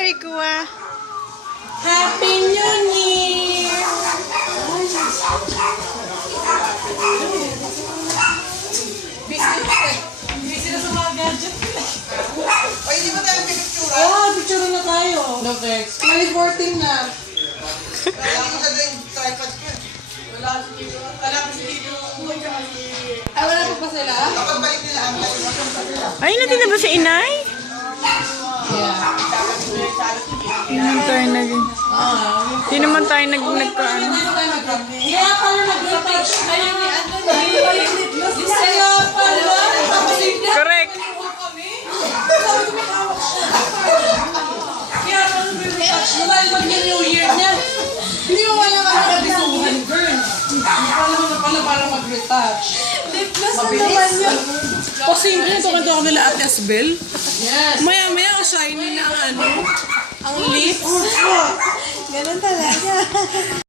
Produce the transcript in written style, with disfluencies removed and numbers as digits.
Rikua. Happy New Year! Busy na sa mga gadget. Ay, hindi ba tayo picture? Picture na tayo. No thanks. 2014 na. Kaya ko na yung tripod ko. Wala si Tito. Ay, wala pa sila? Kapag balik nila ang live. Ay, natin na ba si Inay? Yeah. Hindi naman tayo Hindi naman tayo nagkaan. Kaya pala nag-retouch. Ayun ni Kaya pala. Correct. Kaya pala nag-retouch. Dahil mag-New Year niya. Hindi mo wala ka nakabisuhan, girl. Hindi pala parang mag-retouch. Lip gloss na naman yun. Posible ito kanto ako nila Ate Asbel. Yes. Maya-maya o shiny na ang lips. Ganun talaga.